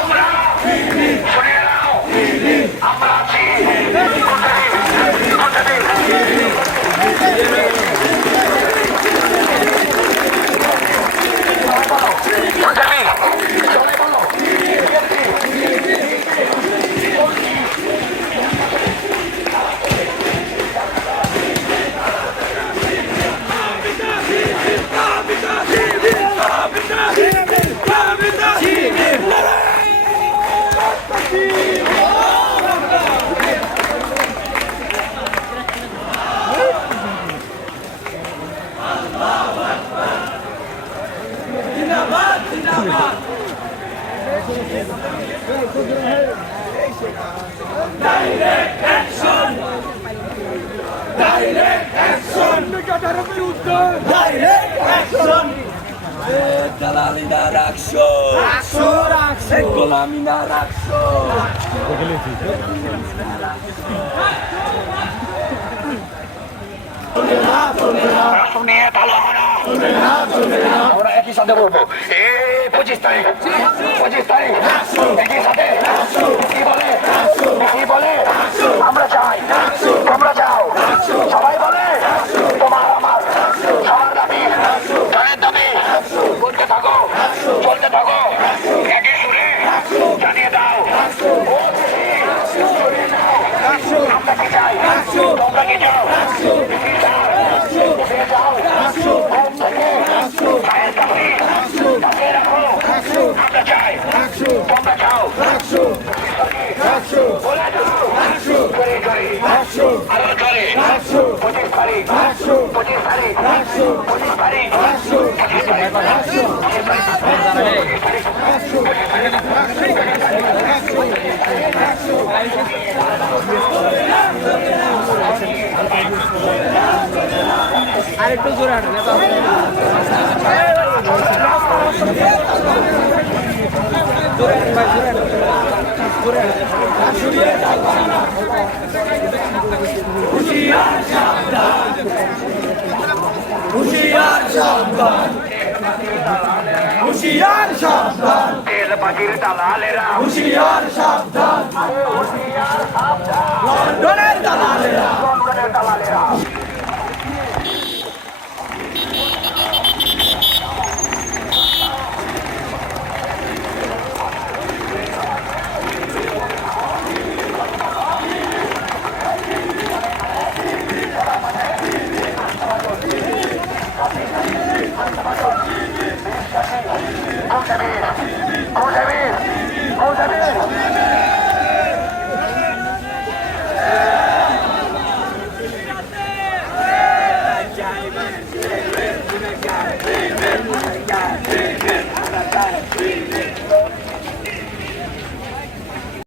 আমরা শুনে নাও আমরা আছি Direct action! Direct action! Direct action! Dalalina action! Action! Action! Golamina action! শুনিয়ে ভালো হলো আমরা একই সাথে বলবো 25 তারিখ একই সাথে কি বলে আমরা চাই তোমরা চাও সবাই বলে তোমার আমার সবার দাবি গানের দাবি বলতে থাকো একই সুরে জানিয়ে দাও আমরা কি চাই তোমরা কি চাও আমরা চাই তোমরা চাও আরো করে 25 তারিখ আরেকটু জোরে হাঁটেন হুশিয়ার সাবধান তেল বাজির দালালেরা হুশিয়ার সাবধান লন্ডনের দালালেরা Hey!